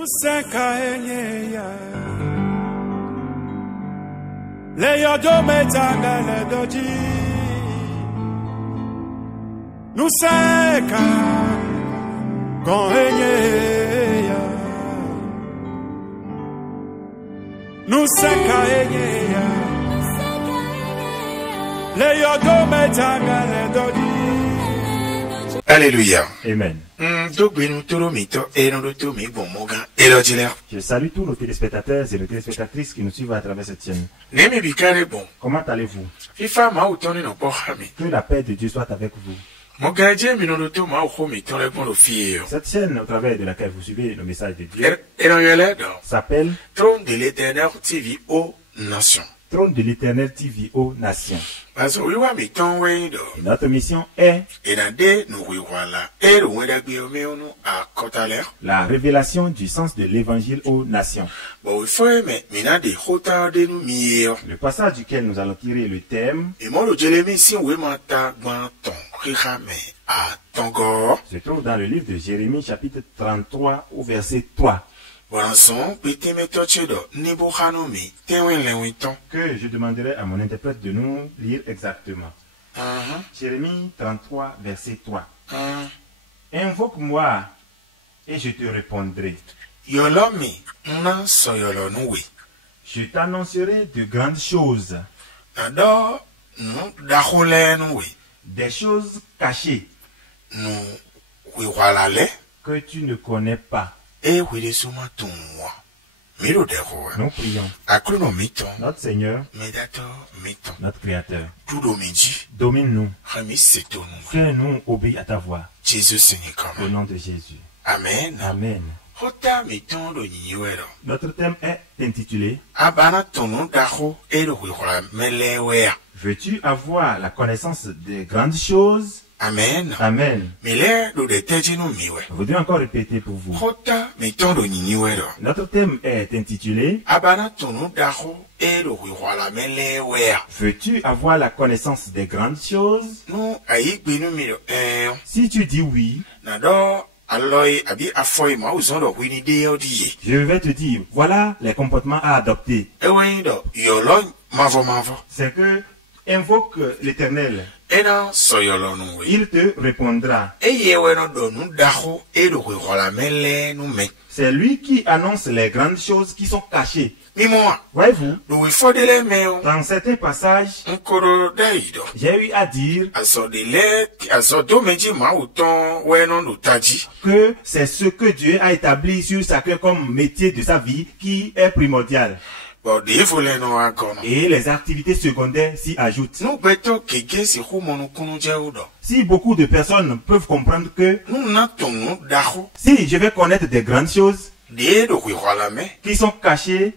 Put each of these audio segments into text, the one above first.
Nous senkaenyeya le yodo metanga le doji nous senka konenyeya nous senkaenyeya le yodo metanga le doji. Alléluia. Amen. Je salue tous nos téléspectateurs et nos téléspectatrices qui nous suivent à travers cette chaîne. Comment allez-vous? Que la paix de Dieu soit avec vous. Cette chaîne au travers de laquelle vous suivez le message de Dieu s'appelle Trône de l'Éternel TV aux Nations. Trône de l'Éternel TV aux Nations. Et notre mission est la révélation du sens de l'évangile aux nations. Le passage duquel nous allons tirer le thème se trouve dans le livre de Jérémie chapitre 33 au verset 3. Que je demanderai à mon interprète de nous lire exactement. Jérémie 33 verset 3. Invoque-moi et je te répondrai. Je t'annoncerai de grandes choses. Des choses cachées que tu ne connais pas. Nous prions. Notre Seigneur, notre Créateur, domine-nous. Fais-nous obéir à ta voix. Au nom de Jésus. Amen. Amen. Notre thème est intitulé Veux-tu avoir la connaissance des grandes choses? Amen. Amen. Je voudrais encore répéter pour vous. Notre thème est intitulé Veux-tu avoir la connaissance des grandes choses? Si tu dis oui, je vais te dire, voilà les comportements à adopter. C'est que invoque l'Éternel. Il te répondra. C'est lui qui annonce les grandes choses qui sont cachées. Voyez-vous, dans certains passages, j'ai eu à dire que c'est ce que Dieu a établi sur chacun comme métier de sa vie qui est primordial. Et les activités secondaires s'y ajoutent. Si beaucoup de personnes peuvent comprendre que si je vais connaître des grandes choses qui sont cachées,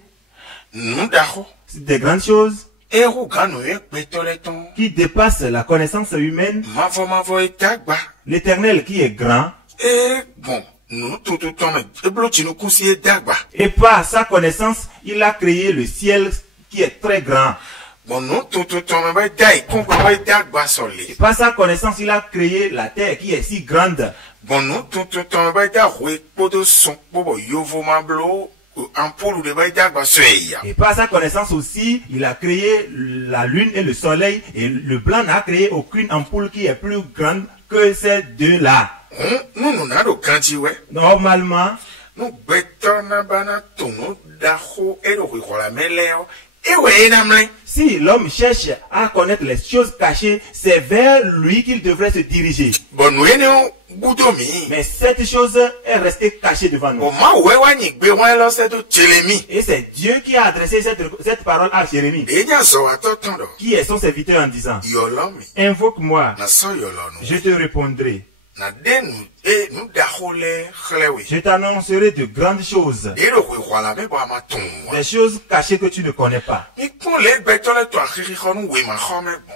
des grandes choses qui dépassent la connaissance humaine, l'Éternel qui est grand, et par sa connaissance, il a créé le ciel qui est très grand. Et par sa connaissance, il a créé la terre qui est si grande. Et par sa connaissance aussi, il a créé la lune et le soleil. Et le blanc n'a créé aucune ampoule qui est plus grande que ces deux-là. Normalement, si l'homme cherche à connaître les choses cachées, c'est vers lui qu'il devrait se diriger. Mais cette chose est restée cachée devant nous. Et c'est Dieu qui a adressé cette parole à Jérémie, qui est son serviteur en disant, invoque-moi, je te répondrai. Je t'annoncerai de grandes choses. Des choses cachées que tu ne connais pas.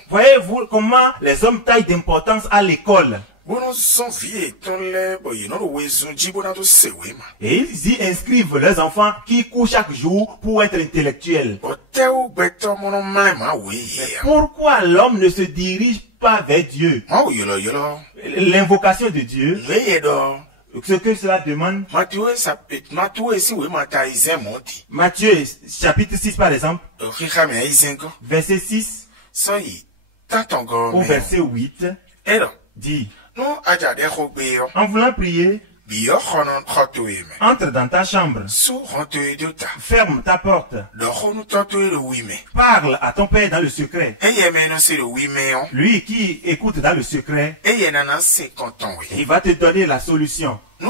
Voyez-vous comment les hommes taillent d'importance à l'école. Et ils y inscrivent leurs enfants qui courent chaque jour pour être intellectuels. Mais pourquoi l'homme ne se dirige pas vers Dieu? L'invocation de Dieu Ce que cela demande. Matthieu chapitre 6 par exemple. Verset 6 au verset 8 dit: en voulant prier, entre dans ta chambre, ferme ta porte, parle à ton père dans le secret. Lui qui écoute dans le secret, il va te donner la solution. Si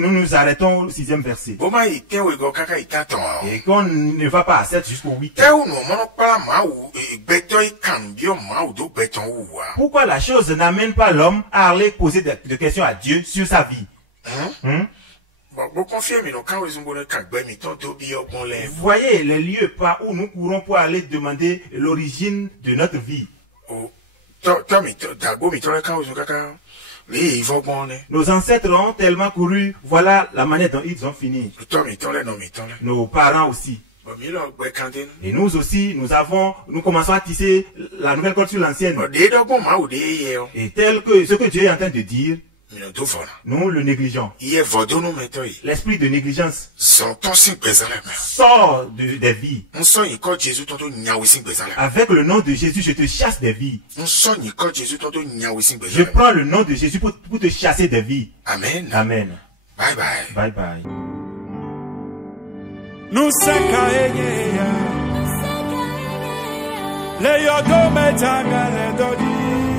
nous nous arrêtons au 6e verset et qu'on ne va pas à 7 jusqu'au 8, pourquoi la chose n'amène pas l'homme à aller poser des questions à Dieu sur sa vie? Vous voyez les lieux par où nous courons pour aller demander l'origine de notre vie. Nos ancêtres ont tellement couru, voilà la manière dont ils ont fini. Nos parents aussi. Et nous aussi, nous commençons à tisser la nouvelle corde sur l'ancienne. Et tel que ce que Dieu est en train de dire, nous le négligeons. L'esprit de négligence sort des vies. Avec le nom de Jésus, je te chasse des vies. Je prends le nom de Jésus pour te chasser des vies. Amen. Amen. Bye bye. Bye bye. Nous le yodo metanga le dodi.